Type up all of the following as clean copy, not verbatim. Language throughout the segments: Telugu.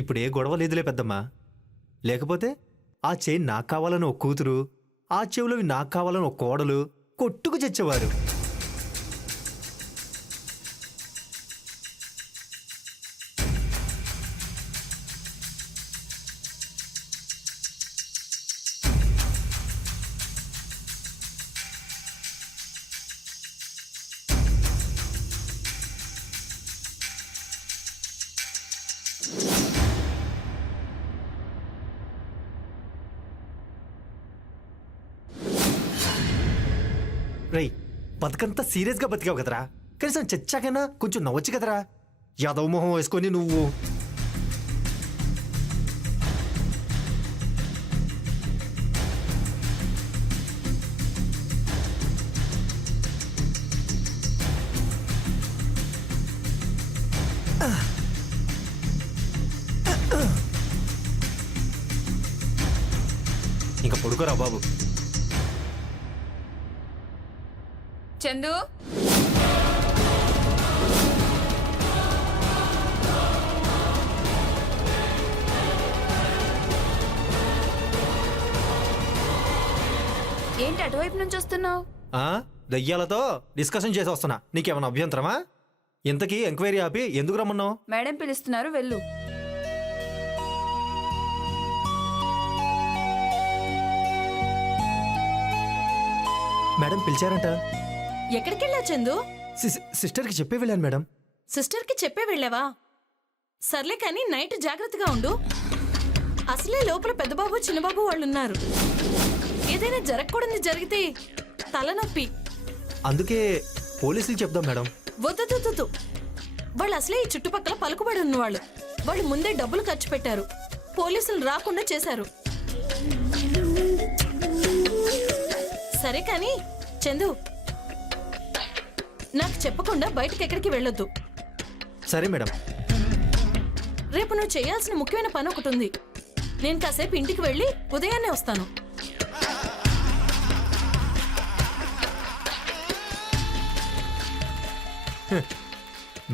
ఇప్పుడే గొడవ లేదులే పెద్దమ్మా. లేకపోతే ఆ చైన్ నాకు కావాలని ఒక కూతురు, ఆ చెవులవి నాకు కావాలని ఒక కోడలు కొట్టుకు చచ్చేవారు. రేయ్, బతుకంతా సీరియస్గా బతికావు కదరా, కనీసం చచ్చాకైనా కొంచెం నవ్వచ్చు కదరా. యాదవ మొహం వేసుకొని నువ్వు. ఇంకా పడుకోరా బాబు. చందు, ఏంటి అటువైపు నుంచి వస్తున్నావు? దయ్యాలతో డిస్కషన్ చేసి వస్తున్నా. నీకేమన్నా అభ్యంతరమా? ఇంతకీ ఎంక్వైరీ ఆపి ఎందుకు రమ్మన్నావు? మేడం పిలుస్తున్నారు, వెళ్ళు. మేడం పిలిచారంట. ఎక్కడికెళ్ళా చందు? సిస్టర్కి చెప్పే వెళ్ళాను మేడం. సిస్టర్కి చెప్పే వెళ్ళావా? సర్లే కానీ నైట్ జాగ్రత్తగా ఉండు. అసలే లోపల పెద్దబాబు చిన్నబాబు వాళ్ళున్నారు. ఏదైనా జరగకూడదు జరిగితే తలనొప్పి. అందుకే పోలీసులు చెప్దాం మేడం. వద్దు, వాళ్ళు అసలే ఈ చుట్టుపక్కల పలుకుబడి ఉన్నవాళ్ళు. వాళ్ళు ముందే డబ్బులు ఖర్చు పెట్టారు, పోలీసులు రాకుండా చేశారు. సరే కానీ చందు, నాకు చెప్పకుండా బయటకు ఎక్కడికి వెళ్ళొద్దు. సరే మేడం. రేపు నువ్వు చేయాల్సిన ముఖ్యమైన పని ఒకటి ఉంది. నేను కాసేపు ఇంటికి వెళ్ళి ఉదయాన్నే వస్తాను.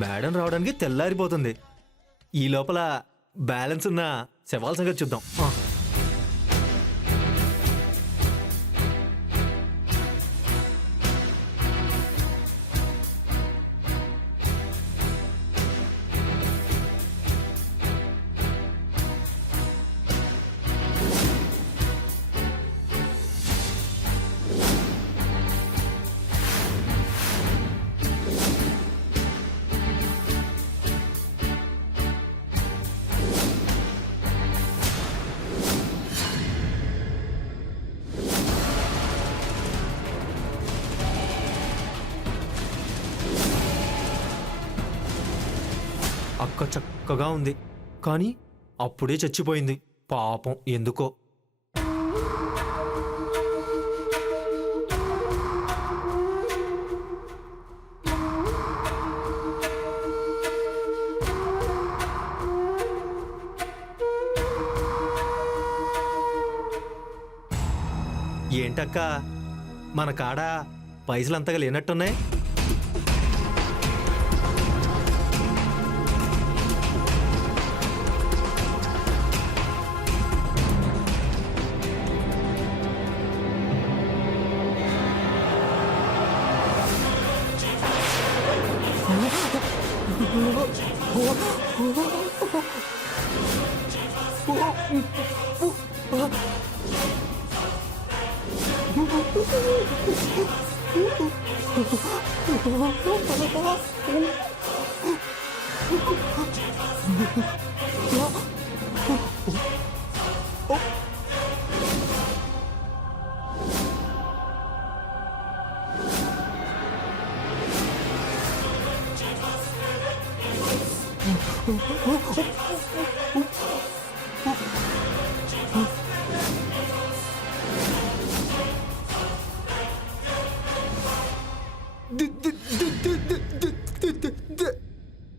మేడం రావడానికి తెల్లారిపోతుంది. ఈ లోపల బ్యాలెన్స్ ఉన్న శవాల సంగతి చూద్దాం. అక్క చక్కగా ఉంది, కానీ అప్పుడే చచ్చిపోయింది పాపం. ఎందుకో. ఏంటక్క, మన కాడ పైసలంతగా లేనట్టున్నాయి.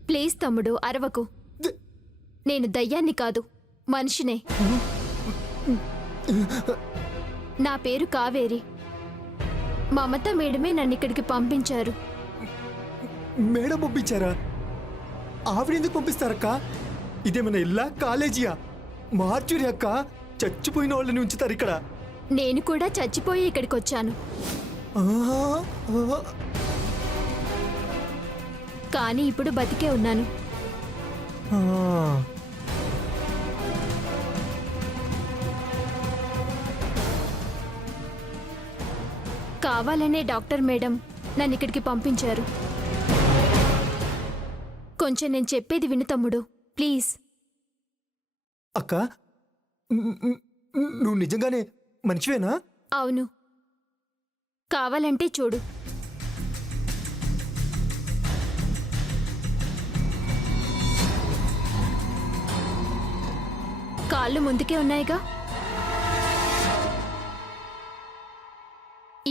ప్లీజ్ తమ్ముడు, అరవకు. నేను దయ్యాన్ని కాదు, మనిషినే. నా పేరు కావేరి. మమత మేడమే నన్ను ఇక్కడికి పంపించారు. మేడం పంపించారా? ఆవిడ ఎందుకు పంపిస్తారక్క? ఇదేమైనా ఇల్లా కాలేజీయా? మార్చురి అక్క, చచ్చిపోయిన వాళ్ళని ఉంచుతారు ఇక్కడ. నేను కూడా చచ్చిపోయి ఇక్కడికి వచ్చాను, ఆహా, ఆహా. కానీ ఇప్పుడు బతికే ఉన్నాను. ఆ. కావాలనే డాక్టర్ మేడం నన్ను ఇక్కడికి పంపించారు. కొంచెం నేను చెప్పేది విను తమ్ముడు, ప్లీజ్. అక్క, నువ్వు నిజంగానే మనిషివేనా? అవును, కావాలంటే చూడు. కాళ్ళు ముందుకే ఉన్నాయిగా.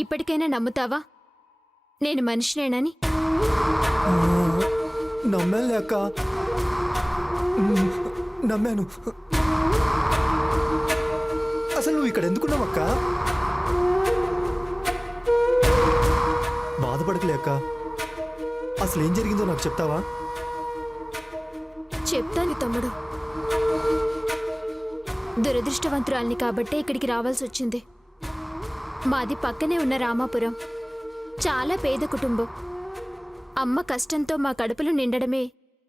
ఇప్పటికైనా నమ్ముతావా నేను మనిషినేనని? నమ్మాను అక్క, నమ్మాను. అసలు నువ్వు ఇక్కడ ఎందుకున్నావు అక్క? బాధపడకలేక అసలు ఏం జరిగిందో నాకు చెప్తావా? చెప్తాను తమ్ముడు. దురదృష్టవంతురాల్ని కాబట్టే ఇక్కడికి రావాల్సి వచ్చింది. మాది పక్కనే ఉన్న రామాపురం. చాలా పేద కుటుంబం. అమ్మ కష్టంతో మా కడుపులు నిండడమే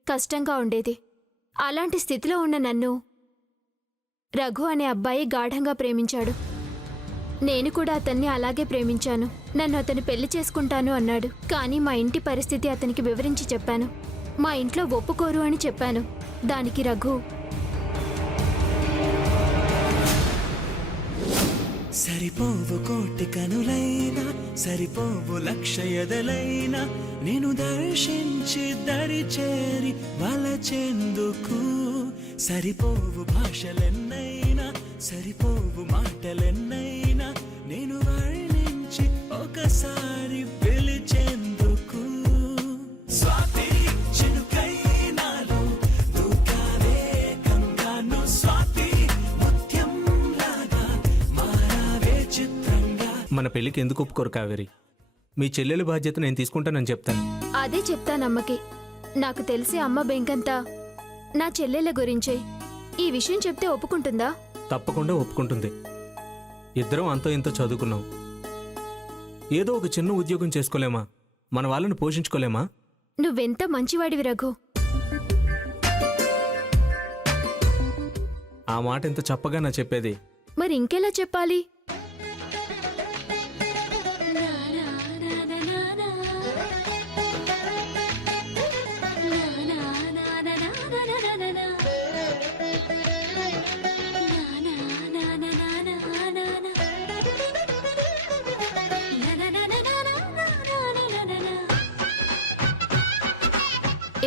కష్టంగా ఉండేది. అలాంటి స్థితిలో ఉన్న నన్ను రఘు అనే అబ్బాయి గాఢంగా ప్రేమించాడు. నేను కూడా అతన్ని అలాగే ప్రేమించాను. నన్ను అతను పెళ్లి చేసుకుంటాను అన్నాడు. కానీ మా ఇంటి పరిస్థితి అతనికి వివరించి చెప్పాను. మా ఇంట్లో ఒప్పుకోరు అని చెప్పాను. దానికి రఘు, సరిపోవు కోటి కనులైనా, సరిపోవు లక్ష ఎదలైనా, నేను దర్శించి దరి చేరి వలచెందుకు. సరిపోవు భాషలెన్నైనా, సరిపోవు మాటలెన్నైనా, నేను వర్ణించి ఒకసారి పిలిచేందుకు. స్వాతి చినుకై నాలో దూకావే గంగాను, స్వాతి ముత్యం లాగా మారావే చిత్రంగా. మన పెళ్లికి ఎందుకు ఒప్పుకోరు కావేరి? మీ చెల్లెల బాధ్యత నేను తీసుకుంటానని చెప్తాను. అదే చెప్తానమ్మకి. నాకు తెలిసి అమ్మ బెంకంతా నా చెల్లెల గురించే. ఈ విషయం చెప్తే ఒప్పుకుంటుందా? తప్పకుండా ఒప్పుకుంటుంది. ఇద్దరం అంతో ఇంతో చదువుకున్నాం. ఏదో ఒక చిన్న ఉద్యోగం చేసుకోలేమా? మన వాళ్ళని పోషించుకోలేమా? నువ్వెంత మంచివాడివి రఘు. ఆ మాట ఎంత చప్పగా నా చెప్పేది. మరి ఇంకెలా చెప్పాలి?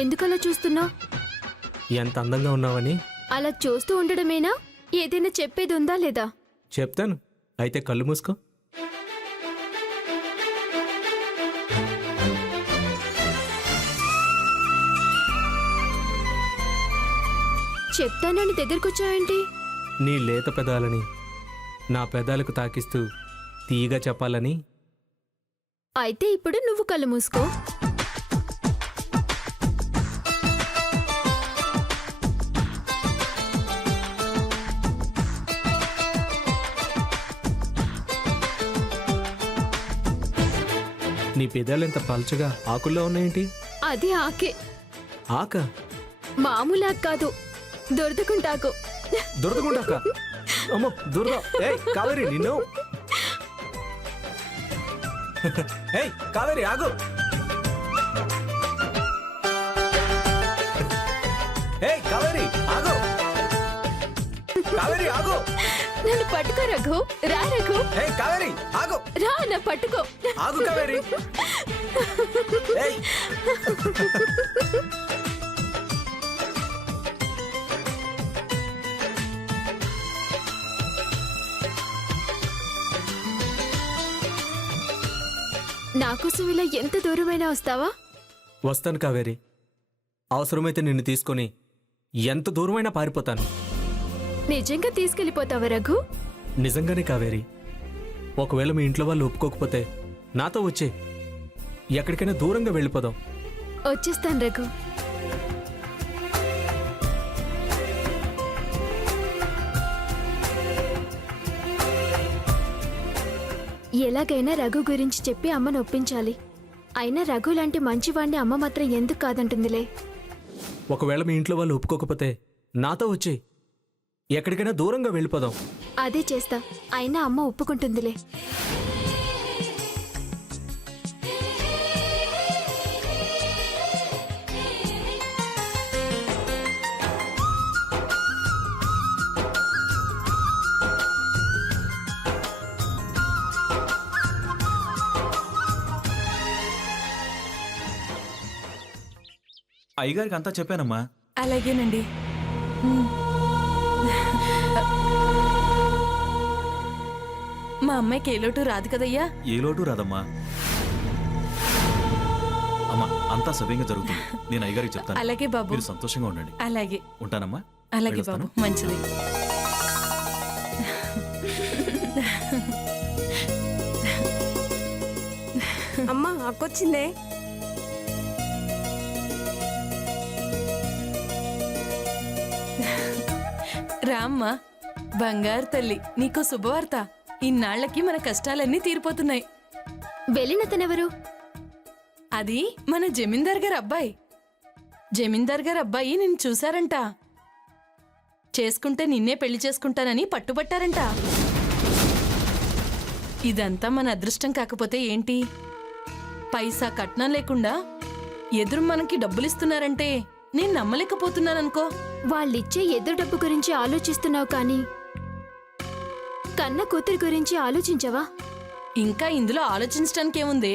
ఎందుకలా చూస్తున్నావు? ఎంత అందంగా ఉన్నావని. అలా చూస్తూ ఉండడమేనా? ఏదైనా చెప్పేది ఉందా లేదా? చెప్తాను, అయితే కళ్ళు మూసుకో. చెప్తానని దగ్గరకొచ్చావేంటి? నీ లేత పెదాలని నా పెదాలకు తాకిస్తూ తీయగా చెప్పాలని. అయితే ఇప్పుడు నువ్వు కళ్ళు మూసుకో. నీ పెదాలెంత పల్చగా ఆకుల్లో ఉన్నాయేంటి? అది ఆకే. ఆక? మామూలా కాదు, దొరదకుంటాకు. దురదగుండాక? అమ్మో దురద! ఏయ్ కావేరి, నిన్ను! ఏయ్ కావేరి, ఆగు! ఏయ్ కావేరి, ఆగు! కావేరి, ఆగు! నన్ను పట్టుకో రఘు. రా రఘు. ఏయ్ కావేరి, ఆగు! రా, నా పట్టుకో. ఆగు కావేరి! ఏయ్! నాకోసం ఇలా ఎంత దూరమైనా వస్తావా? వస్తాను కావేరి. అవసరమైతే నిన్ను తీసుకొని ఎంత దూరమైనా పారిపోతాను. నిజంగా తీసుకెళ్ళిపోతావా రఘు? నిజంగానే కావేరి. ఒకవేళ మీ ఇంట్లో వాళ్ళు ఒప్పుకోకపోతే నాతో వచ్చే, ఎక్కడికైనా దూరంగా వెళ్ళిపోదాం. వచ్చేస్తాను రఘు. ఎలాగైనా రఘు గురించి చెప్పి అమ్మను ఒప్పించాలి. అయినా రఘు లాంటి మంచివాణ్ణి అమ్మ మాత్రం ఎందుకు కాదంటుందిలే. ఒకవేళ మీ ఇంట్లో వాళ్ళు ఒప్పుకోకపోతే నాతో వచ్చి ఎక్కడికైనా దూరంగా వెళ్ళిపోదాం. అదే చేస్తా. అయినా అమ్మ ఒప్పుకుంటుందిలే. అయ్యగారికి అంతా చెప్పానమ్మా. అలాగేనండి. మా అమ్మాయికి ఏ లోటు రాదు కదయ్యా. ఏ లోటు రాదమ్మా. అమ్మా అంతా సవ్యంగా జరుగుతుంది. నేను అయ్యగారికి చెప్తాను. అలాగే బాబు. మీరు సంతోషంగా ఉండండి. అలాగే ఉంటానమ్మా. అలాగే బాబు. వెళ్ళొస్తాను. మంచిది. అమ్మా అక్కొచ్చిందే. రామ్మా, బంగారు తల్లి, నీకు శుభవార్త. ఇన్నాళ్లకి మన కష్టాలన్నీ తీరిపోతున్నాయి. వెళ్ళినతనెవరు? అది మన జమీందార్ గారు అబ్బాయి. జమీందార్ గారు అబ్బాయి నిన్ను చూశారంట. చేసుకుంటే నిన్నే పెళ్లి చేసుకుంటానని పట్టుబట్టారంట. ఇదంతా మన అదృష్టం కాకపోతే ఏంటి? పైసా కట్నం లేకుండా ఎదురు మనకి డబ్బులిస్తున్నారంటే నేను నమ్మలేకపోతున్నాననుకో. వాళ్ళిచ్చే ఎదురు డబ్బు గురించి ఆలోచిస్తున్నావు కానీ కన్న కూతురి గురించి ఆలోచించవా? ఇంకా ఇందులో ఆలోచించటానికేముందే?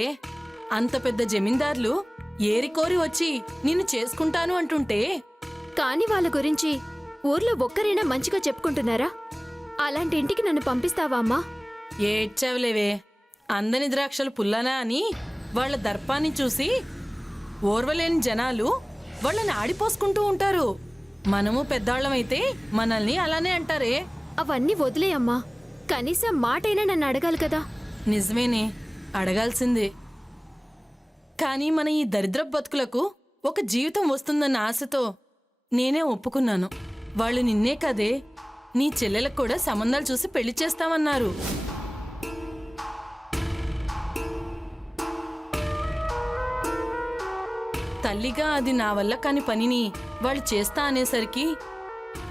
అంత పెద్ద జమీందార్లు ఏరికోరి వచ్చి నిన్ను చేసుకుంటాను అంటుంటే. కాని వాళ్ళ గురించి ఊర్లో ఒక్కరైనా మంచిగా చెప్పుకుంటున్నారా? అలాంటి ఇంటికి నన్ను పంపిస్తావా అమ్మా? ఏడ్చావులేవే. అందని ద్రాక్షలు పుల్లనా అని వాళ్ళ దర్పాన్ని చూసి ఓర్వలేని జనాలు వాళ్ళని ఆడిపోసుకుంటూ ఉంటారు. మనము పెద్దాళ్ళమైతే మనల్ని అలానే అంటారే. అవన్నీ వదిలేయమ్మా. కనీసం మాటైనా నన్ను అడగాలి కదా. నిజమేనే, అడగాల్సిందే. కానీ మన ఈ దరిద్ర బతుకులకు ఒక జీవితం వస్తుందన్న ఆశతో నేనే ఒప్పుకున్నాను. వాళ్ళు నిన్నే కదే, నీ చెల్లెలకు కూడా సంబంధాలు చూసి పెళ్లి చేస్తామన్నారు. తల్లిగా అది నా వల్ల కాని పనిని వాళ్ళు చేస్తా అనేసరికి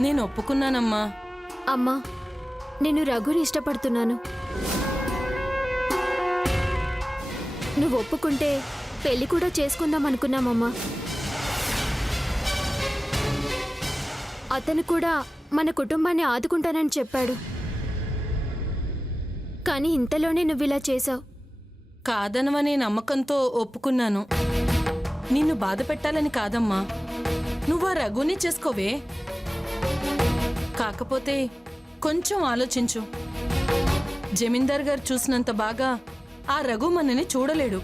నేను ఒప్పుకున్నానమ్మా. అమ్మా, నేను రఘుని ఇష్టపడుతున్నాను. నువ్వు ఒప్పుకుంటే పెళ్లి కూడా చేసుకుందాం అనుకున్నామమ్మా. అతను కూడా మన కుటుంబాన్ని ఆదుకుంటానని చెప్పాడు. కానీ ఇంతలోనే నువ్విలా చేశావు. కాదనవనే నమ్మకంతో ఒప్పుకున్నాను. నిన్ను బాధ పెట్టాలని కాదమ్మా. నువ్వు ఆ రఘుని చేసుకోవే. కాకపోతే కొంచెం ఆలోచించు. జమీందార్ గారు చూసినంత బాగా ఆ రఘు మనని చూడలేడు.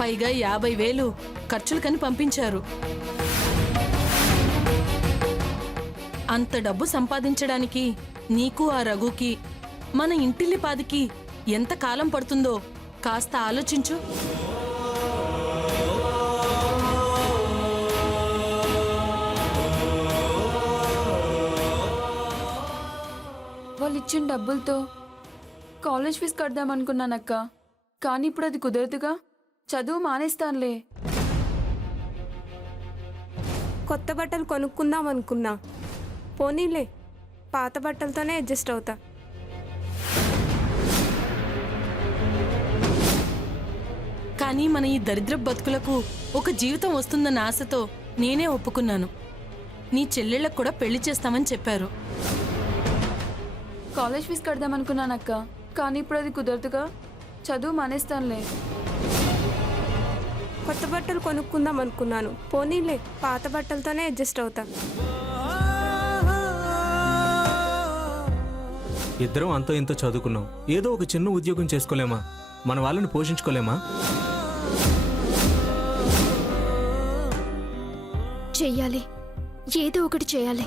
పైగా 50,000 ఖర్చులు కని పంపించారు. అంత డబ్బు సంపాదించడానికి నీకు ఆ రఘుకి మన ఇంటిల్లిపాదికి ఎంత కాలం పడుతుందో కాస్త ఆలోచించు. వాళ్ళు ఇచ్చిన డబ్బులతో కాలేజ్ ఫీజు కడదామనుకున్నానక్క. కానీ ఇప్పుడు అది కుదరదుగా. చదువు మానేస్తానులే. కొత్త బట్టలు కొనుక్కుందాం అనుకున్నా. పోనీలే, పాత బట్టలతోనే అడ్జస్ట్ అవుతా. కానీ మన ఈ దరిద్ర బతుకులకు ఒక జీవితం వస్తుందన్న ఆశతో నేనే ఒప్పుకున్నాను. నీ చెల్లెళ్ళకు కూడా పెళ్లి చేస్తామని చెప్పారు. కాలేజ్ ఫీజు కడదామనుకున్నానక్క. కానీ ఇప్పుడు అది కుదరదుగా. చదువు మానేస్తానులే. కొత్త బట్టలు కొనుక్కుందాం అనుకున్నాను. పోనీలే, పాత బట్టలతోనే అడ్జస్ట్ అవుతా. ఇద్దరం అంతో ఇంతో చదువుకున్నాం. ఏదో ఒక చిన్న ఉద్యోగం చేసుకోలేమా? మన వాళ్ళని పోషించుకోలేమా? చెయ్యాలి, ఏదో ఒకటి చేయాలి.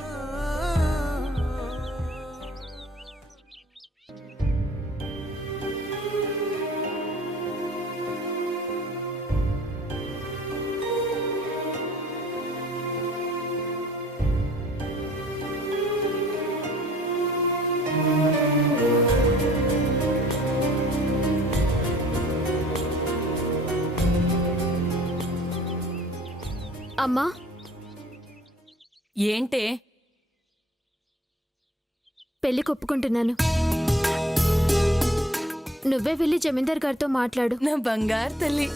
అమ్మా ఏంటే? పెళ్లి ఒప్పుకుంటున్నాను. నువ్వే వెళ్ళి జమీందార్ గారితో మాట్లాడు. నా బంగారు తల్లి.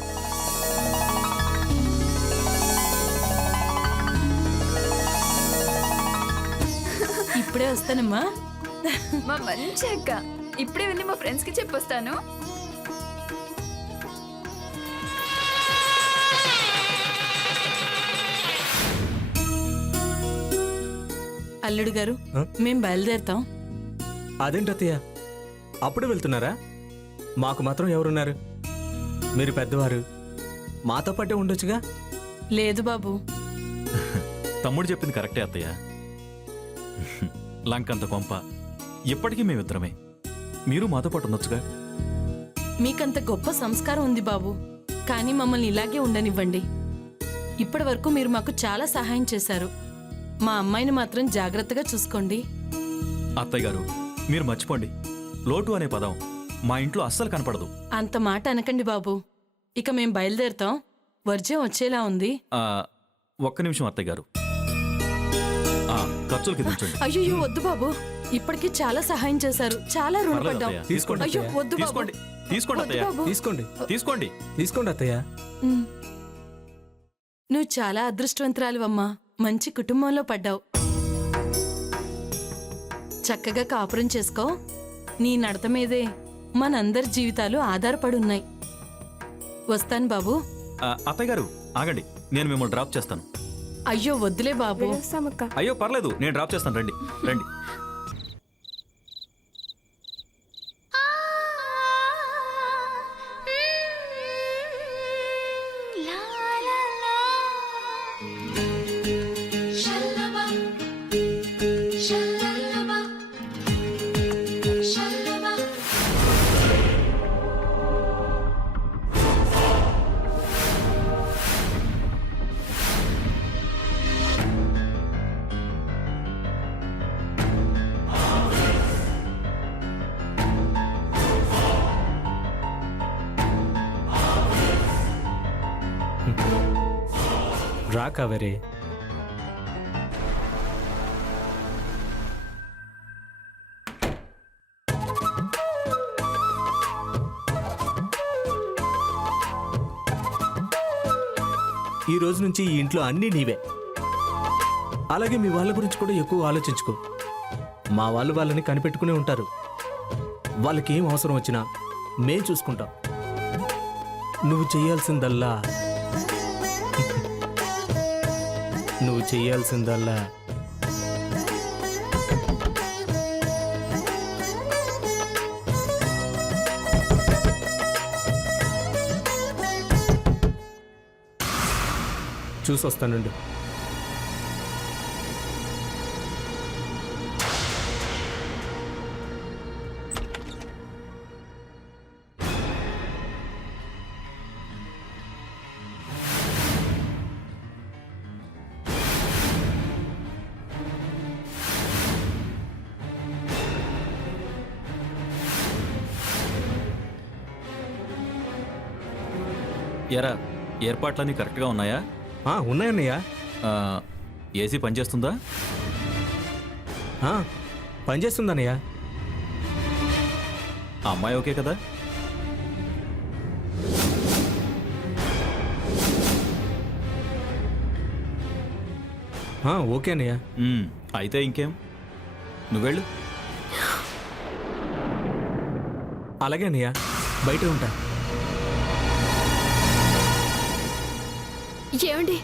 ఇప్పుడే వస్తానమ్మా. మా మంచి అక్క. ఇప్పుడే వెళ్ళి మా ఫ్రెండ్స్కి చెప్పొస్తాను. అల్లుడు గారు, ఆ? మేం బయలుదేరుతాం. అదేంటత్తయ్య అప్పుడే వెళ్తున్నారా? మాకు మాత్రం ఎవరున్నారు? మీరు పెద్దవారు, మాతో పాటే ఉండొచ్చుగా. లేదు బాబు, తమ్ముడు చెప్పింది కరెక్టే అత్తయ్య. లంకంత కొంప ఇప్పటికీ మేమిద్దరమే. మీరు మాతో పాటు ఉండొచ్చుగా. మీకంత గొప్ప సంస్కారం ఉంది బాబు, కానీ మమ్మల్ని ఇలాగే ఉండనివ్వండి. ఇప్పటి వరకు మీరు మాకు చాలా సహాయం చేశారు. మా అమ్మాయిని మాత్రం జాగ్రత్తగా చూసుకోండి. అత్తయ్య గారు, మీరు మర్చిపోండి, లోటు అనే పదం మా ఇంట్లో అస్సలు కనపడదు. అంత మాట అనకండి బాబు. ఇక మేం బయలుదేరుతాం. వర్జం వచ్చేలా ఉంది. ఆ, ఒక్క నిమిషం అత్తయ్య గారు. ఖర్చులకి దించండి. అయ్యో వద్దు బాబు, ఇప్పటికీ చాలా సహాయం చేశారు. చాలా పర్లేదు రుణపడ్డాం. అత్తయ్య, తీసుకోండి అయ్యో అత్తయ్య. వద్దు బాబు. తీసుకోండి తీసుకోండి వద్దు అత్తయ్య, బాబు. తీసుకోండి తీసుకోండి. తీసుకోండి అత్తయ్య. ఉమ్. నువ్వు చాలా అదృష్టవంతురాలివమ్మా. మంచి కుటుంబంలో పడ్డావు. చక్కగా కాపురం చేసుకో. నీ నడత మీదే మనందరి జీవితాలు ఆధారపడున్నాయి. వస్తాను బాబు. అత్తయ్య గారు ఆగండి, నేను మిమ్మల్ని డ్రాప్ చేస్తాను. అయ్యో వద్దులే బాబు. వెళ్ళొస్తామక్క. అయ్యో పర్లేదు, నేను డ్రాప్ చేస్తాను. రండి రండి. రా కావేరి. ఈ రోజు నుంచి ఈ ఇంట్లో అన్నీ నీవే. అలాగే మీ వాళ్ళ గురించి కూడా ఎక్కువ ఆలోచించుకో. మా వాళ్ళు వాళ్ళని కనిపెట్టుకునే ఉంటారు. వాళ్ళకి ఏం అవసరం వచ్చినా మేం చూసుకుంటాం. నువ్వు చెయ్యాల్సిందల్లా నువ్వు చెయ్యాల్సిందల్లా చూసొస్తానండి. ఎరా, ఏర్పాట్లన్నీ కరెక్ట్గా ఉన్నాయా? ఉన్నాయన్నయ్య. ఏసీ పనిచేస్తుందా? పనిచేస్తుందన్నయ్య. ఆ అమ్మాయి ఓకే కదా? ఓకే అన్నయ్య. అయితే ఇంకేం, నువ్వెళ్ళు. అలాగే అన్నయ్య, బయట ఉంటా. ఏమండి?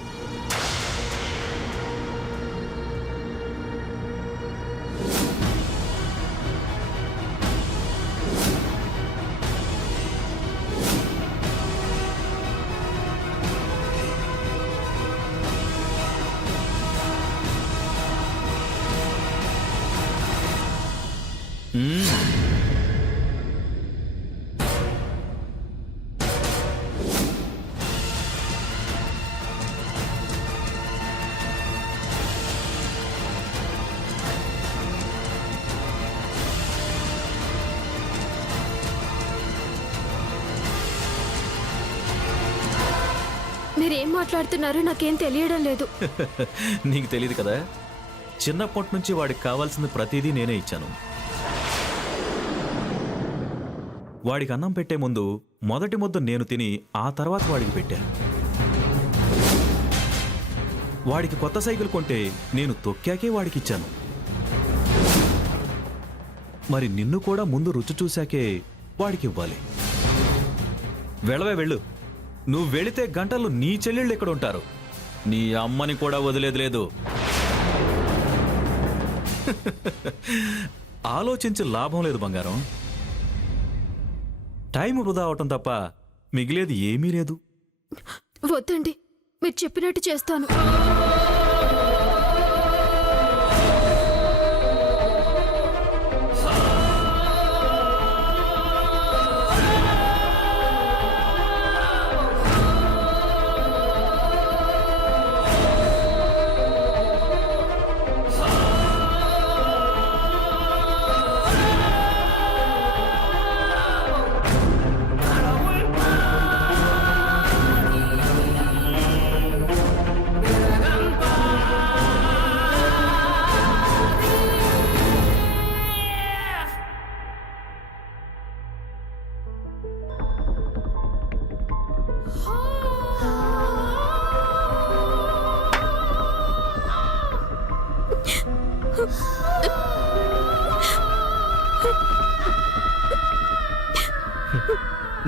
మీరేం మాట్లాడుతున్నారో నాకేం తెలియడం లేదు. నీకు తెలియదు కదా, చిన్నప్పటి నుంచి వాడికి కావాల్సింది ప్రతిదీ నేనే ఇచ్చాను. వాడికి అన్నం పెట్టే ముందు మొదటి ముద్ద నేను తిని ఆ తర్వాత వాడికి పెట్టాను. వాడికి కొత్త సైకిల్ కొంటే నేను తొక్కాకే వాడికి ఇచ్చాను. మరి నిన్ను కూడా ముందు రుచి చూశాకే వాడికి ఇవ్వాలి. వెళ్ళవే వెళ్ళు. నువ్వు వెళితే గంటలు నీ చెల్లెళ్ళు ఎక్కడ ఉంటారు? నీ అమ్మని కూడా వదిలేదు లేదు. ఆలోచించి లాభం లేదు బంగారం. టైం వృధా అవటం తప్ప మిగిలేది ఏమీ లేదు. వద్దండి, మీరు చెప్పినట్టు చేస్తాను.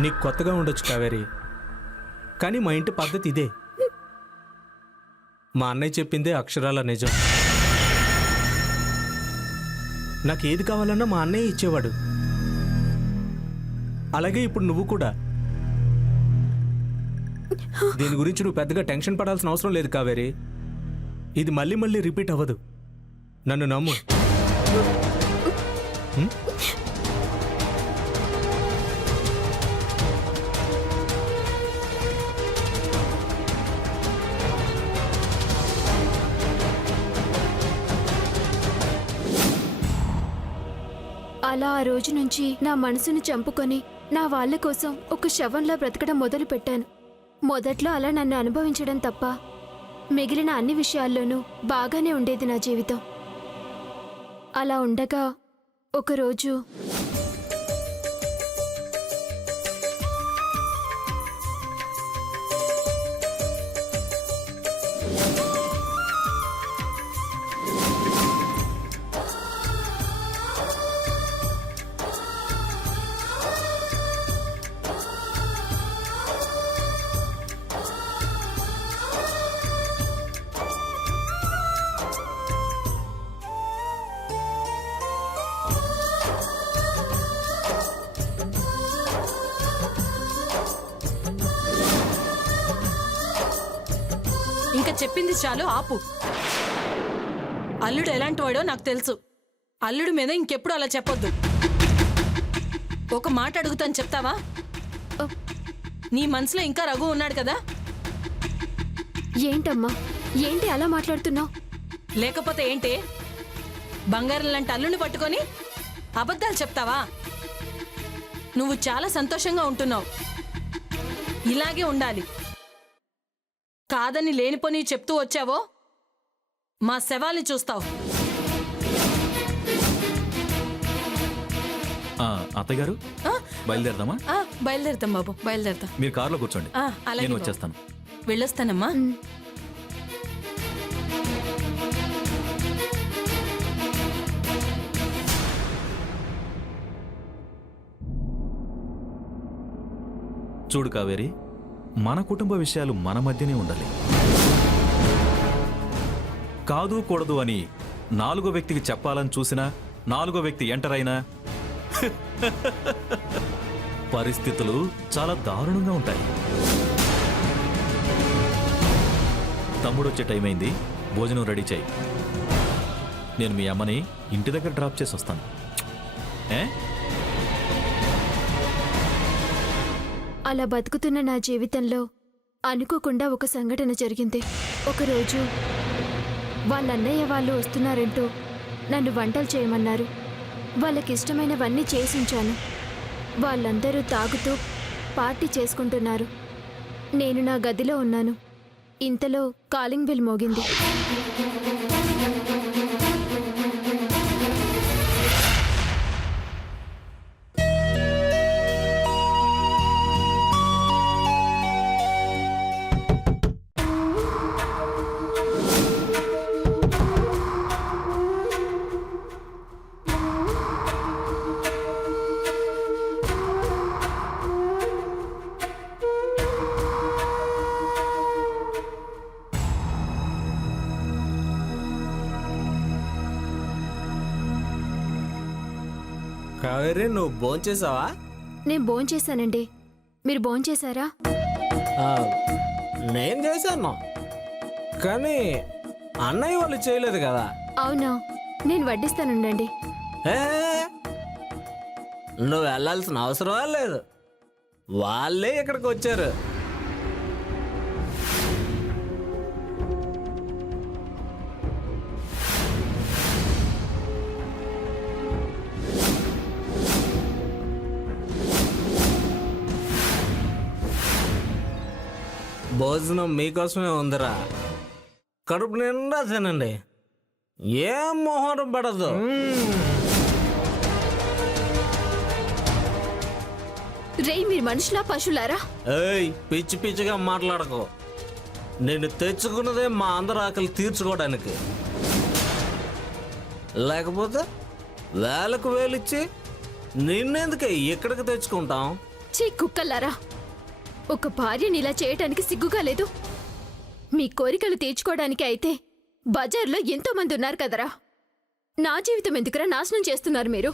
నీకు కొత్తగా ఉండొచ్చు కావేరి, కానీ మా ఇంటి పద్ధతి ఇదే. మా అన్నయ్య చెప్పిందే అక్షరాల నిజం. నాకు ఏది కావాలన్నా మా అన్నయ్య ఇచ్చేవాడు. అలాగే ఇప్పుడు నువ్వు కూడా. దీని గురించి నువ్వు పెద్దగా టెన్షన్ పడాల్సిన అవసరం లేదు కావేరి. ఇది మళ్ళీ మళ్ళీ రిపీట్ అవ్వదు. నన్ను నమ్ము. అలా ఆ రోజు నుంచి నా మనసును చంపుకొని నా వాళ్ళ కోసం ఒక శవంలా బ్రతకడం మొదలు పెట్టాను. మొదట్లో అలా నన్ను అనుభవించడం తప్ప మిగిలిన అన్ని విషయాల్లోనూ బాగానే ఉండేది నా జీవితం. అలా ఉండగా ఒకరోజు ఇంకా చెప్పింది చాలు, ఆపు. అల్లుడు ఎలాంటి వాడో నాకు తెలుసు. అల్లుడు మీద ఇంకెప్పుడు అలా చెప్పొద్దు. ఒక మాట అడుగుతాను, చెప్తావా? నీ మనసులో ఇంకా రఘు ఉన్నాడు కదా? ఏంటమ్మా, ఏంటి అలా మాట్లాడుతున్నావు? లేకపోతే ఏంటి? బంగారం లాంటి అల్లుని పట్టుకొని అబద్ధాలు చెప్తావా? నువ్వు చాలా సంతోషంగా ఉంటున్నావు. ఇలాగే ఉండాలి. కాదని లేనిపోని చెప్తూ వచ్చావో మా శవాల్ని చూస్తావు. అత్తగారు బయలుదేరదామా? బయలుదేరుతాం బాబు, బయలుదేరుతాం. మీరు కారులో కూర్చోండి, అలాగే నేను బాబు. వచ్చేస్తాను. వెళ్ళొస్తానమ్మా. చూడు కావేరి, మన కుటుంబ విషయాలు మన మధ్యనే ఉండాలి. కాదు కూడదు అని నాలుగో వ్యక్తికి చెప్పాలని చూసినా, నాలుగో వ్యక్తి ఎంటర్ అయినా పరిస్థితులు చాలా దారుణంగా ఉంటాయి. తమ్ముడు వచ్చే టైం అయింది, భోజనం రెడీ చేయి. నేను మీ అమ్మని ఇంటి దగ్గర డ్రాప్ చేసి వస్తాను. అలా బతుకుతున్న నా జీవితంలో అనుకోకుండా ఒక సంఘటన జరిగింది. ఒకరోజు వాళ్ళ అన్నయ్య వాళ్ళు వస్తున్నారంటూ నన్ను వంటలు చేయమన్నారు. వాళ్ళకిష్టమైనవన్నీ చేసించాను. వాళ్ళందరూ తాగుతూ పార్టీ చేసుకుంటున్నారు. నేను నా గదిలో ఉన్నాను. ఇంతలో కాలింగ్ బెల్ మోగింది. కావేరి, నువ్వు భోంచేసావా? నేను భోంచేశానండి. మీరు భోంచేశారా? నేను చేశాను, కానీ అన్నయ్య వాళ్ళు చేయలేదు కదా. అవునా, నేను వడ్డిస్తానుండండి. ఏ, నువ్వు వెళ్ళాల్సిన అవసరమా లేదు, వాళ్ళే ఇక్కడికి వచ్చారు. భోజనం మీకోసమే ఉందిరా, కడుపు నిండా తినండి, ఏం మొహరం పడదు. రేయ్, మీరు మనుషులా పశువులారా? ఏయ్, పిచ్చి పిచ్చిగా మాట్లాడకు. నేను తెచ్చుకున్నదే మా అందరి ఆకలి తీర్చుకోవడానికి, లేకపోతే వేలకు వేలిచ్చి నిన్నెందుకే ఇక్కడికి తెచ్చుకుంటాం? చీ కుక్కల్లారా, ఒక భార్యని ఇలా చేయటానికి సిగ్గుగా లేదు? మీ కోరికలు తీర్చుకోవడానికి అయితే బజార్లో ఎంతో మంది ఉన్నారు కదరా. నా జీవితం ఎందుకురా నాశనం చేస్తున్నారు మీరు?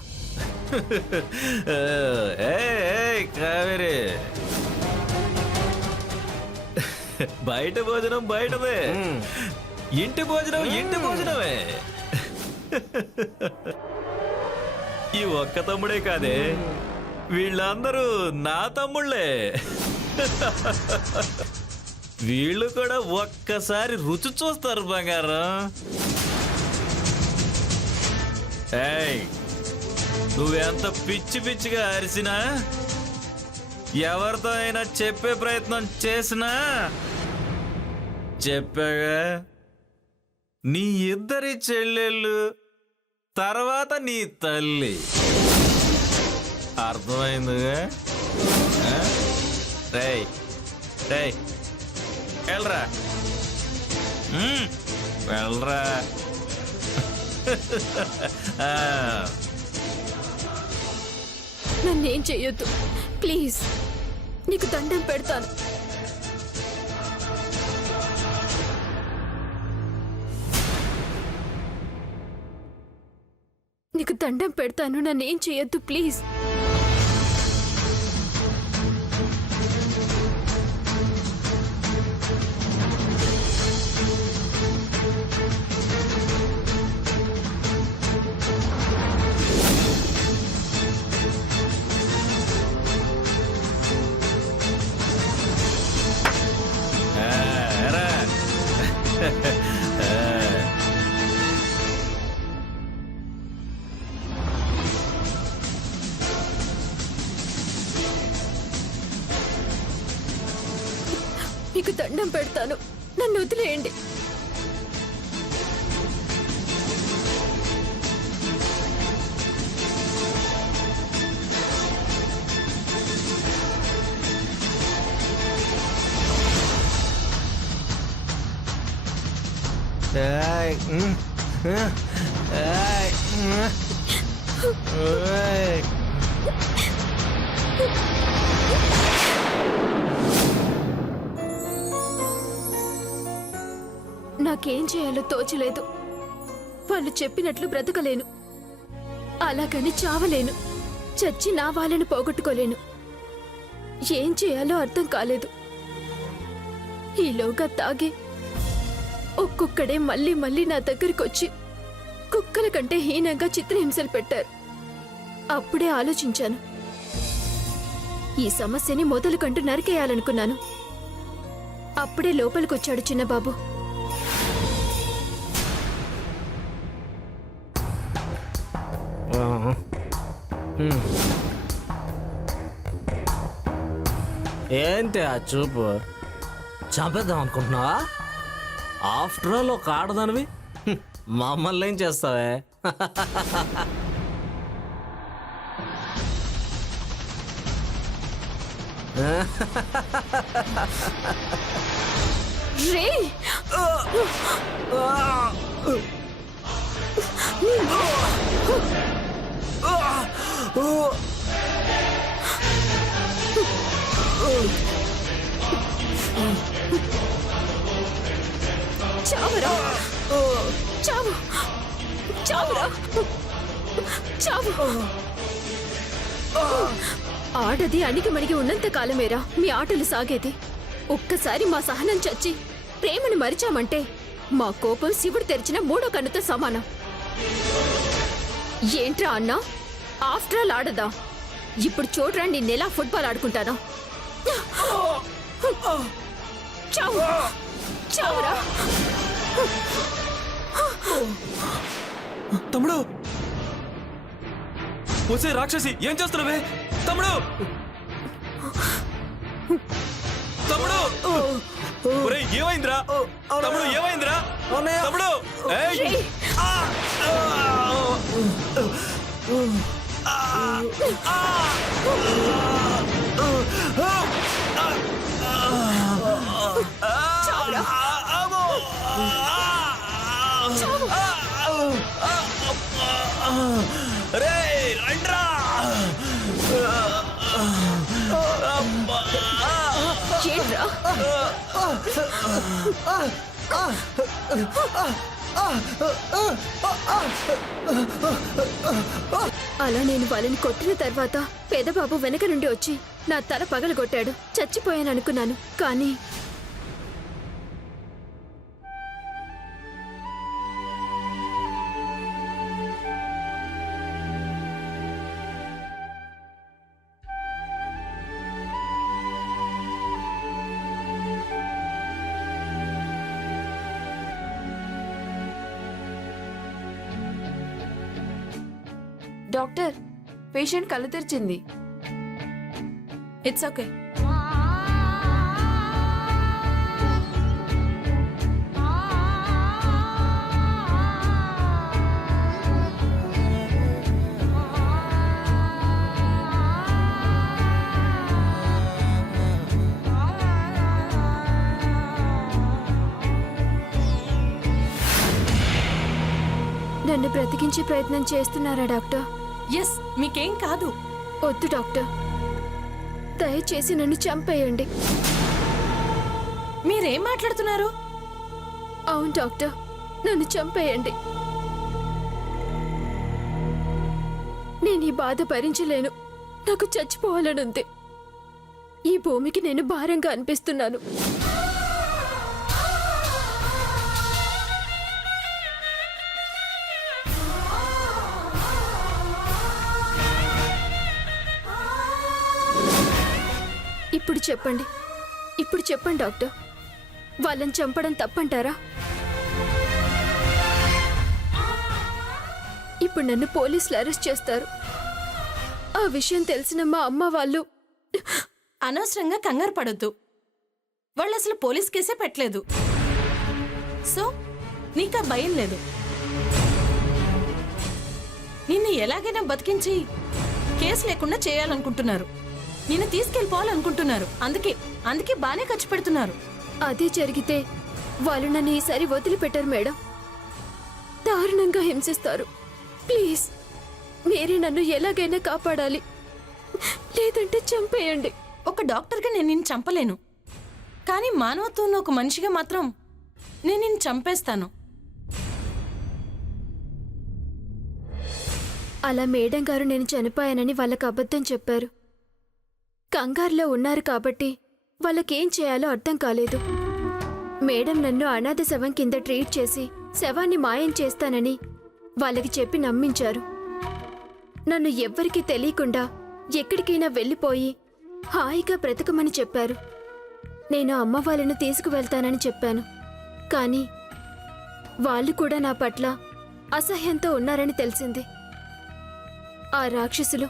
కావేరి, బయట భోజనం బయటదే, ఇంటి భోజనం ఇంటి భోజనమే. ఈ ఒక్క తమ్ముడే కాదే, వీళ్ళందరూ నా తమ్ముళ్ళే. వీళ్ళు కూడా ఒక్కసారి రుచి చూస్తారు బంగారం. ఏయ్, నువ్వెంత పిచ్చి పిచ్చిగా అరిసినా, ఎవరితో అయినా చెప్పే ప్రయత్నం చేసినా, చెప్పాగా, నీ ఇద్దరి చెల్లెళ్ళు తర్వాత నీ తల్లి. అర్థమైందిగా? రేయ్ రేయ్, వెళ్ళరా వెళ్ళరా. నన్నేం చెయ్యొద్దు ప్లీజ్, నీకు దండం పెడతాను. నీకు దండం పెడతాను, నన్నేం చెయ్యొద్దు ప్లీజ్. నీకు దండం పెడతాను, నన్ను వదిలేయండి. నాకేం చేయాలో తోచలేదు. వాళ్ళు చెప్పినట్లు బ్రతకలేను, అలాగని చావలేను, చచ్చి నా వాళ్ళని పోగొట్టుకోలేను. ఏం చేయాలో అర్థం కాలేదు. ఈలోగా తాగి ఒక్కొక్కడే మళ్ళీ మళ్ళీ నా దగ్గరికి వచ్చి కుక్కల కంటే హీనంగా చిత్రహింసలు పెట్టారు. అప్పుడే ఆలోచించాను, ఈ సమస్యని మొదలు కంటూ నరికేయాలనుకున్నాను. అప్పుడే లోపలికొచ్చాడు చిన్నబాబు. ఏంటి ఆ చూపు? చంపేద్దాం అనుకుంటున్నావా? ఆఫ్టర్ ఆల్ ఒక ఆడదానివి మమ్మల్ని ఏం చేస్తావే? రే చావురా, చావు, చావురా, చావు. ఆడది అణిగి మణిగి ఉన్నంత కాలమేరా మీ ఆటలు సాగేది. ఒక్కసారి మా సహనం చచ్చి ప్రేమను మరిచామంటే మా కోపం శివుడు తెరిచిన మూడో కన్నుతో సమానం. ఏంట్రా అన్నా, ఆఫ్టర్ ఆల్ ఆడదా? ఇప్పుడు చూడరా నిన్నెలా ఫుట్బాల్ ఆడుకుంటానా? చావు, చావురా. తమ్ముడు వచ్చే రాక్షసి ఏం చేస్తున్నావే? తమ్ముడు తమ్ముడు ఒరేయ్, ఏమైందిరా తమ్ముడు? ఏమైందిరా తమ్ముడు? ఏయ్! రేయ్, రండ్రా! ఏంట్రా? అలా నేను వాళ్ళని కొట్టిన తర్వాత పెదబాబు వెనక నుండి వచ్చి నా తల పగలగొట్టాడు. చచ్చిపోయాననుకున్నాను, కానీ డాక్టర్, పేషెంట్ కళ్ళు తెరిచింది. It's okay. నన్ను బ్రతికించే ప్రయత్నం చేస్తున్నారా డాక్టర్? ఎస్, మీకేం కాదు. వద్దు డాక్టర్, దయచేసి నన్ను చంపేయండి. మీరేం మాట్లాడుతున్నారు? అవును డాక్టర్, నన్ను చంపేయండి. నేను ఈ బాధ భరించలేను. నాకు చచ్చిపోవాలనుంది. ఈ భూమికి నేను భారంగా అనిపిస్తున్నాను. ఇప్పుడు చెప్పండి డాక్టర్, వాళ్ళని చంపడం తప్పంటారా? ఇప్పుడు నన్ను పోలీసులు అరెస్ట్ చేస్తారు. ఆ విషయం తెలిసిన మా అమ్మ వాళ్ళు... అనవసరంగా కంగారు పడొద్దు. వాళ్ళు అసలు పోలీస్ కేసే పెట్టలేదు. సో నీకా భయం లేదు. నిన్ను ఎలాగైనా బతికించి కేసు లేకుండా చేయాలనుకుంటున్నారు. నిన్ను తీసుకెళ్ళిపోవాలనుకుంటున్నారు. అందుకే బానే ఖర్చు పెడుతున్నారు. అదే జరిగితే వాళ్ళు నన్ను ఈసారి వదిలిపెట్టారు మేడం. దారుణంగా హింసిస్తారు. ప్లీజ్ మీరే నన్ను ఎలాగైనా కాపాడాలి, లేదంటే చంపేయండి. ఒక డాక్టర్గా నేను నిన్ను చంపలేను, కానీ మానవత్వంలో ఒక మనిషిగా మాత్రం నేను నిన్ను చంపేస్తాను. అలా మేడం గారు నేను చనిపోయానని వాళ్ళకి అబద్ధం చెప్పారు. కంగారులో ఉన్నారు కాబట్టి వాళ్ళకేం చేయాలో అర్థం కాలేదు. మేడం నన్ను అనాథ శవం కింద ట్రీట్ చేసి శవాన్ని మాయం చేస్తానని వాళ్ళకి చెప్పి నమ్మించారు. నన్ను ఎవ్వరికీ తెలియకుండా ఎక్కడికైనా వెళ్ళిపోయి హాయిగా బ్రతకమని చెప్పారు. నేను అమ్మ వాళ్ళను తీసుకువెళ్తానని చెప్పాను. కానీ వాళ్ళు కూడా నా పట్ల అసహ్యంతో ఉన్నారని తెలిసింది. ఆ రాక్షసులు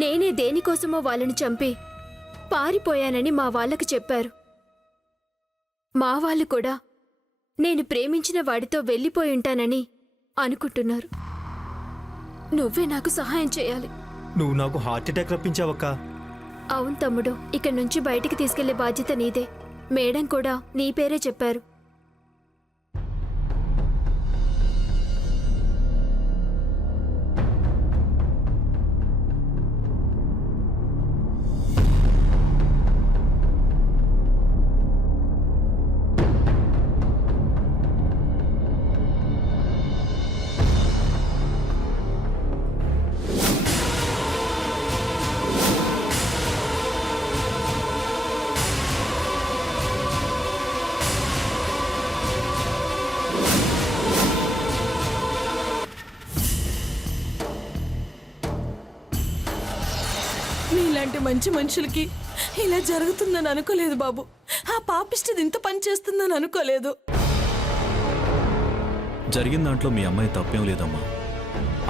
నేనే దేనికోసమో వాళ్ళని చంపి పారిపోయానని మా వాళ్ళకి చెప్పారు. మా వాళ్ళు కూడా నేను ప్రేమించిన వాడితో వెళ్ళిపోయి ఉంటానని అనుకుంటున్నారు. నువ్వే నాకు సహాయం చేయాలి. నువ్వు నాకు హార్ట్ అటాక్ రప్పించావక్క. అవును తమ్ముడు, ఇక్కడి నుంచి బయటికి తీసుకెళ్లే బాధ్యత నీదే. మేడం కూడా నీ పేరే చెప్పారు. మీలాంటి మంచి మనుషులకి ఇలా జరుగుతుందని అనుకోలేదు బాబు. ఆ పాపిష్టిది ఇంత పని చేస్తుందని అనుకోలేదు. జరిగిన దాంట్లో మీ అమ్మాయి తప్పేం లేదమ్మా.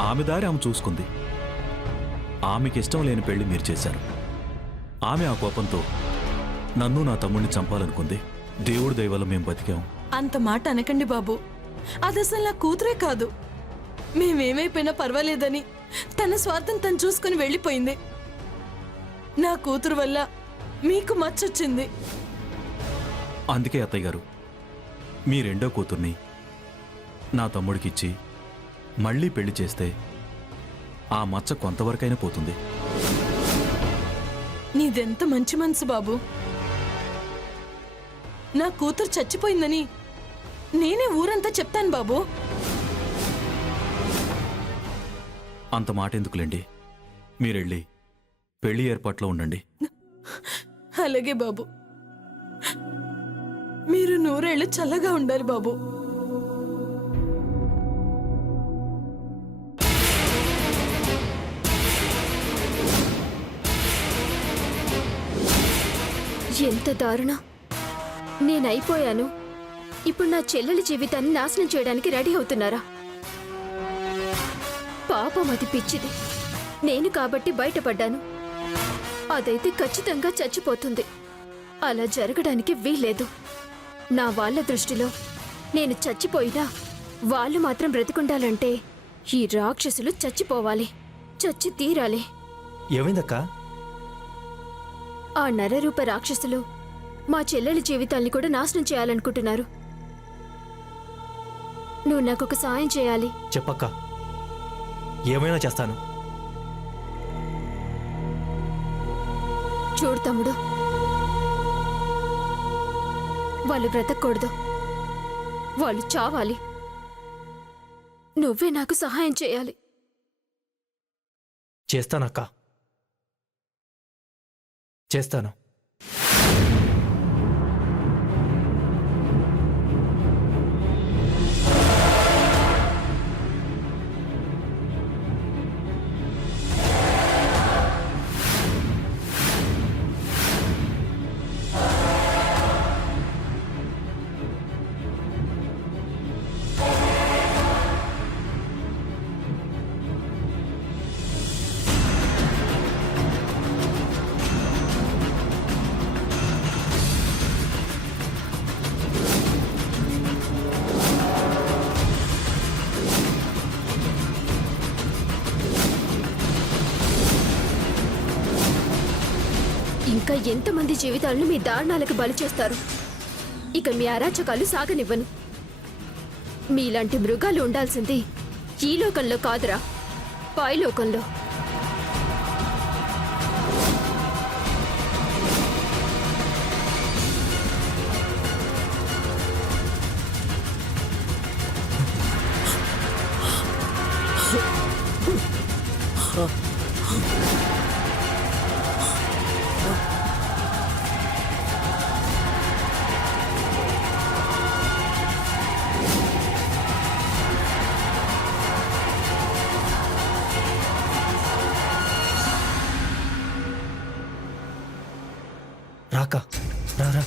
ఆమె దారి ఆమె చూసుకుంది. ఆమెకి ఇష్టం లేని పెళ్లి మీరు చేశారు. ఆమె ఆ కోపంతో నన్ను నా తమ్ముడిని చంపాలనుకుంది. దేవుడి దయ వల్ల మేం బతికాం. అంత మాట అనకండి బాబు. అది అసలు నా కూతురే కాదు. మేమేమైపోయినా పర్వాలేదని తన స్వార్థం తను చూసుకుని వెళ్ళిపోయింది. నా కూతురు వల్ల మీకు మచ్చొచ్చింది. అందుకే అత్తయ్య గారు, మీ రెండో కూతుర్ని నా తమ్ముడికిచ్చి మళ్ళీ పెళ్లి చేస్తే ఆ మచ్చ కొంతవరకైనా పోతుంది. నీదెంత మంచి మనసు బాబు. నా కూతురు చచ్చిపోయిందని నేనే ఊరంతా చెప్తాను బాబు. అంత మాట ఎందుకులేండి, మీరెళ్ళి పెళ్లి ఏర్పాట్లో ఉండండి. అలాగే బాబు. మీరు 100 ఏళ్ళు చల్లగా ఉండాలి బాబు. ఎంత దారుణం! నేనైపోయాను. ఇప్పుడు నా చెల్లెలి జీవితాన్ని నాశనం చేయడానికి రెడీ అవుతున్నారా? పాపం, అది పిచ్చిది. నేను కాబట్టి బయటపడ్డాను. అదైతే ఖచ్చితంగా చచ్చిపోతుంది. అలా జరగడానికి వీల్లేదు. నా వాళ్ళ దృష్టిలో నేను చచ్చిపోయినా వాళ్ళు మాత్రం బ్రతికుండాలంటే ఈ రాక్షసులు చచ్చిపోవాలి, చచ్చి తీరాలి. ఏమైందక్క? ఆ నరరూప రాక్షసులు మా చెల్లెలి జీవితాల్ని కూడా నాశనం చేయాలనుకుంటున్నారు. నువ్వు నాకొక సాయం చేయాలి. చెప్పక్క, ఏమైనా చేస్తాను. చూడు తమ్ముడు, వాళ్ళు బ్రతకూడదు, వాళ్ళు చావాలి. నువ్వే నాకు సహాయం చేయాలి. చేస్తానక్క, చేస్తాను. ఇంకా ఎంతమంది జీవితాలను మీ దారుణాలకు బలి చేస్తారు? ఇక మీ అరాచకాలు సాగనివ్వను. మీలాంటి మృగాలు ఉండాల్సింది ఈ లోకంలో కాదురా, పై లోకంలో. రాక, రా.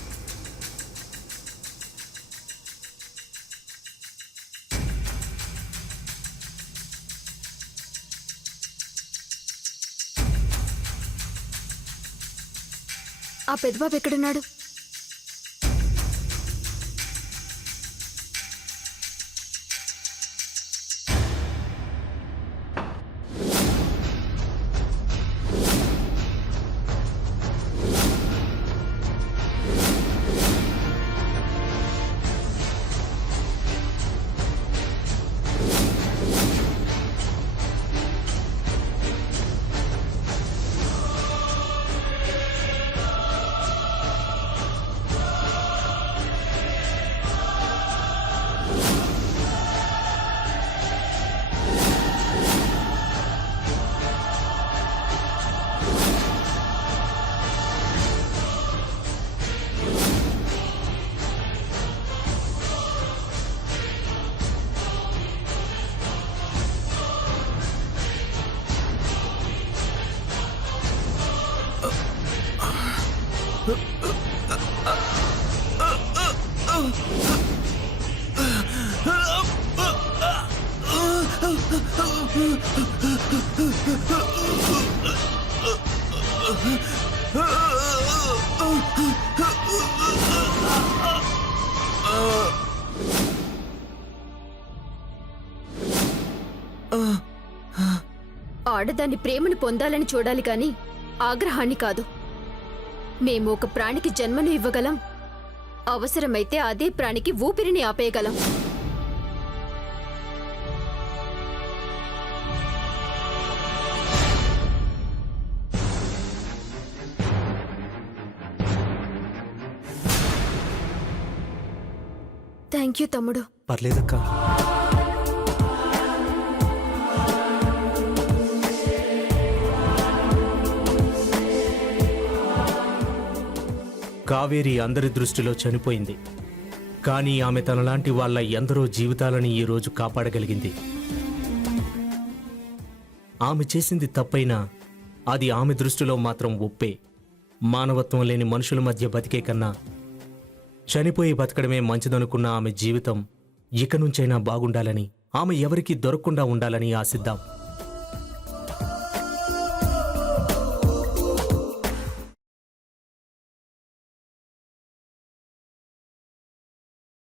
ఆ పెద్దబాబు ఎక్కడున్నాడు? ఆడదాని ప్రేమను పొందాలని చూడాలి కాని ఆగ్రహాన్ని కాదు. మేము ఒక ప్రాణికి జన్మను ఇవ్వగలం, అవసరమైతే అదే ప్రాణికి ఊపిరిని ఆపేయగలం. థ్యాంక్ యూ తమ్ముడు. పర్లేదక్కా. కావేరి అందరి దృష్టిలో చనిపోయింది, కానీ ఆమె తనలాంటి వాళ్ళ ఎందరో జీవితాలని ఈరోజు కాపాడగలిగింది. ఆమె చేసింది తప్పైనా అది ఆమె దృష్టిలో మాత్రం ఒప్పే. మానవత్వం లేని మనుషుల మధ్య బతికే కన్నా చనిపోయి బతకడమే మంచిదనుకున్న ఆమె జీవితం ఇక నుంచైనా బాగుండాలని, ఆమె ఎవరికీ దొరకకుండా ఉండాలని ఆశిద్దాం.